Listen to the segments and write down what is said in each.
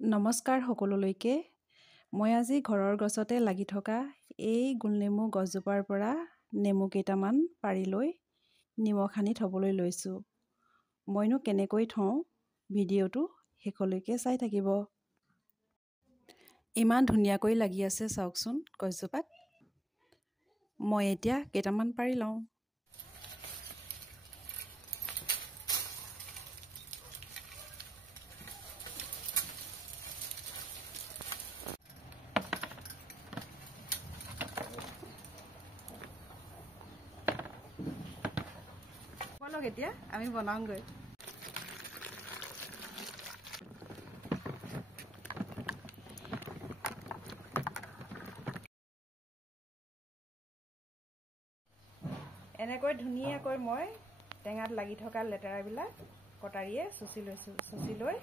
নমস্কাৰ সকলোলৈকে। মই আজি ঘৰৰ গছতে লাগি থকা এই গোলনেমু গছজোপাৰ পৰা নেমু কেইটামান পাৰি লৈ নিমখ সানি থ'বলৈ লৈছোঁ। মইনো কেনেকৈ থওঁ ভিডিঅ'টো শেষলৈকে চাই থাকিব। ইমান ধুনীয়াকৈ লাগি আছে চাওকচোন গছজোপাত। মই এতিয়া কেইটামান পাৰি লওঁ। বলক এতিয়া আমি বনাওঁগৈ। এনেকৈ ধুনীয়াকৈ মই টেঙাত লাগি থকা লেতেৰাবিলাক কটাৰীয়ে চুচি লৈ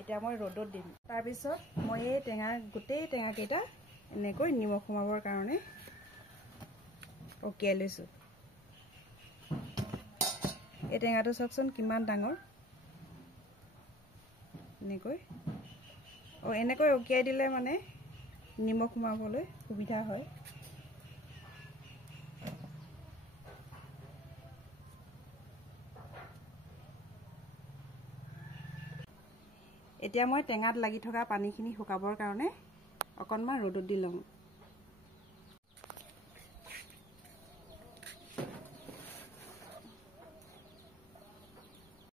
এতিয়া মই ৰ'দত দিম। তাৰপিছত মই এই গোটেই টেঙাকেইটা এনেকৈ নিমখ সোমাবৰ কাৰণে অকিয়াই লৈছোঁ। এই টেঙাটো চাওকচোন কিমান ডাঙৰ। এনেকৈ অকিয়াই দিলে মানে নিমখ সোমাবলৈ সুবিধা হয়। এতিয়া মই টেঙাত লাগি থকা পানীখিনি শুকাবৰ কাৰণে অকণমান ৰ'দত দি লওঁ।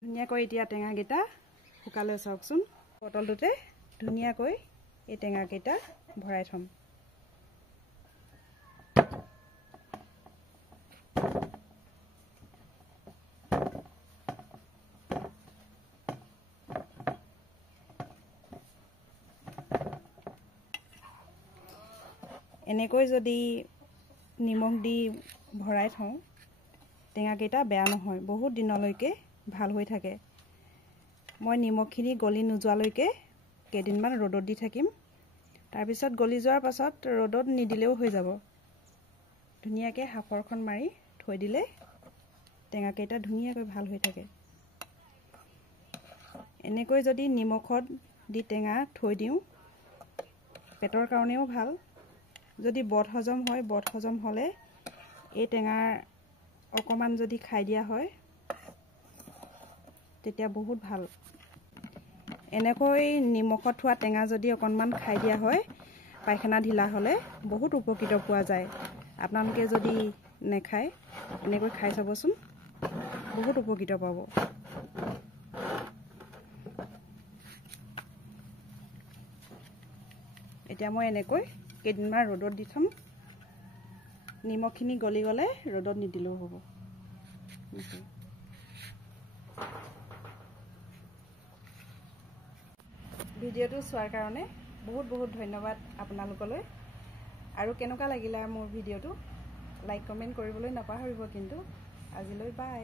ধুনীয়াকৈ এতিয়া টেঙাকেইটা শুকালে চাওকচোন। বটলটোতে ধুনীয়াকৈ এই টেঙাকেইটা ভৰাই থ'ম। এনেকৈ যদি নিমখ দি ভৰাই থওঁ টেঙাকেইটা বেয়া নহয়, বহুত দিনলৈকে ভাল হৈ থাকে। মই নিমখখিনি গলি নোযোৱালৈকে কেইদিনমান ৰ'দত দি থাকিম। তাৰপিছত গলি যোৱাৰ পাছত ৰ'দত নিদিলেও হৈ যাব। ধুনীয়াকৈ সাফৰখন মাৰি থৈ দিলে টেঙাকেইটা ধুনীয়াকৈ ভাল হৈ থাকে। এনেকৈ যদি নিমখত দি টেঙা থৈ দিওঁ পেটৰ কাৰণেও ভাল। যদি বদহজম হয়, বদহজম হ'লে এই টেঙাৰ অকণমান যদি খাই দিয়া হয় তেতিয়া বহুত ভাল। এনেকৈ নিমখত থোৱা টেঙা যদি অকণমান খাই দিয়া হয় পায়খানা ঢিলা হ'লে বহুত উপকৃত পোৱা যায়। আপোনালোকে যদি নেখায় এনেকৈ খাই চাবচোন, বহুত উপকৃত পাব। এতিয়া মই এনেকৈ কেইদিনমান ৰ'দত দি থ'ম। নিমখখিনি গলি গ'লে ৰ'দত নিদিলেও হ'ব। ভিডিঅ'টো চোৱাৰ কাৰণে বহুত বহুত ধন্যবাদ আপোনালোকলৈ। আৰু কেনেকুৱা লাগিলে মোৰ ভিডিঅ'টো লাইক কমেণ্ট কৰিবলৈ নাপাহৰিব কিন্তু। আজিলৈ বাই।